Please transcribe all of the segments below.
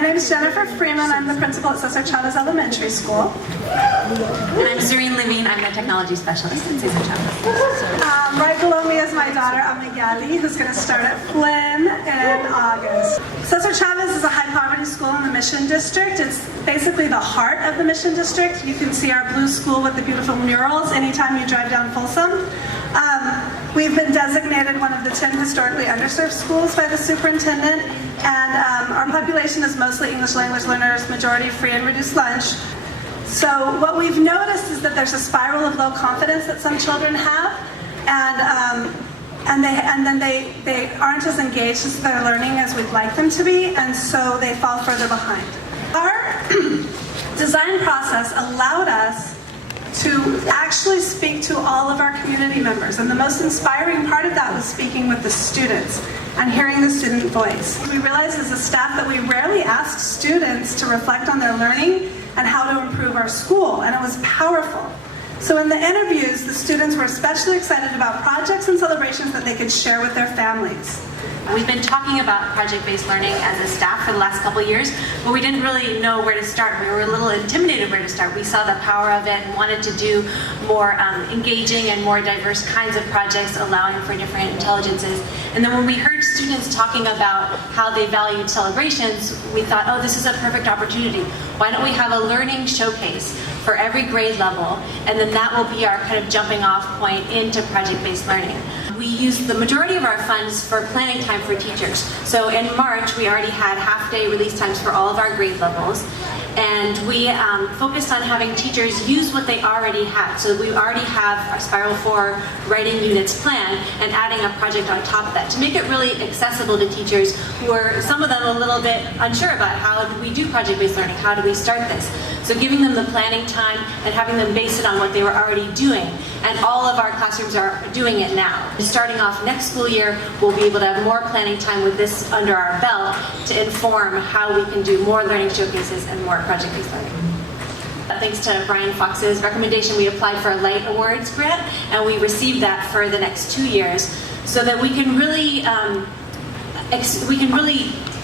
My name is Jennifer Freeman. I'm the principal at Cesar Chavez Elementary School. And I'm Serene Levine. I'm the technology specialist at Cesar Chavez. Right below me is my daughter, Amigali, who's going to start at Flynn in August. Cesar Chavez is a high-poverty school in the Mission District. It's basically the heart of the Mission District. You can see our blue school with the beautiful murals anytime you drive down Folsom. We've been designated one of the 10 historically underserved schools by the superintendent, and our population is mostly English language learners, majority free and reduced lunch. So what we've noticed is that there's a spiral of low confidence that some children have, and then they aren't as engaged as their learning as we'd like them to be, and so they fall further behind. Our design process allowed us to actually speak to all of our community members, and the most inspiring part of that was speaking with the students and hearing the student voice. We realized as a staff that we rarely asked students to reflect on their learning and how to improve our school, and it was powerful. So in the interviews, the students were especially excited about projects and celebrations that they could share with their families. We've been talking about project-based learning as a staff for the last couple of years, but we didn't really know where to start. We were a little intimidated where to start. We saw the power of it and wanted to do more engaging and more diverse kinds of projects, allowing for different intelligences. And then when we heard students talking about how they valued celebrations, we thought, oh, this is a perfect opportunity. Why don't we have a learning showcase for every grade level, and then that will be our kind of jumping off point into project-based learning. We used the majority of our funds for planning time for teachers. So in March, we already had half-day release times for all of our grade levels, and we focused on having teachers use what they already had. So we already have our Spiral 4 writing units planned, and adding a project on top of that to make it really accessible to teachers who are, some of them, a little bit unsure about how do we do project-based learning, how do we start this. So giving them the planning time and having them base it on what they were already doing. And all of our classrooms are doing it now. Starting off next school year, we'll be able to have more planning time with this under our belt to inform how we can do more learning showcases and more project-based learning. Thanks to Brian Fox's recommendation, we applied for a Light Awards grant, and we received that for the next 2 years, so that we can really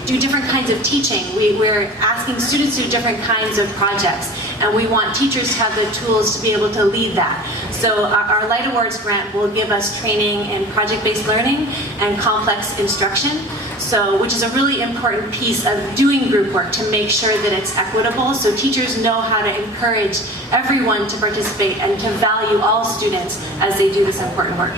do different kinds of teaching. We're asking students to do different kinds of projects, and we want teachers to have the tools to be able to lead that. So our Light Awards grant will give us training in project-based learning and complex instruction, which is a really important piece of doing group work to make sure that it's equitable, so teachers know how to encourage everyone to participate and to value all students as they do this important work.